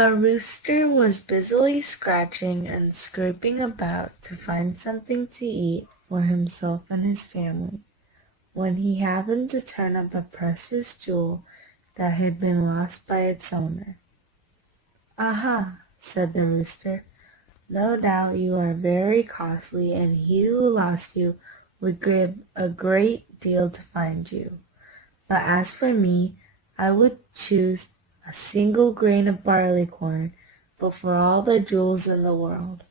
A rooster was busily scratching and scraping about to find something to eat for himself and his family, when he happened to turn up a precious jewel that had been lost by its owner. "Aha!" said the rooster. "No doubt you are very costly, and he who lost you would give a great deal to find you. But as for me, I would choose a single grain of barleycorn before all the jewels in the world."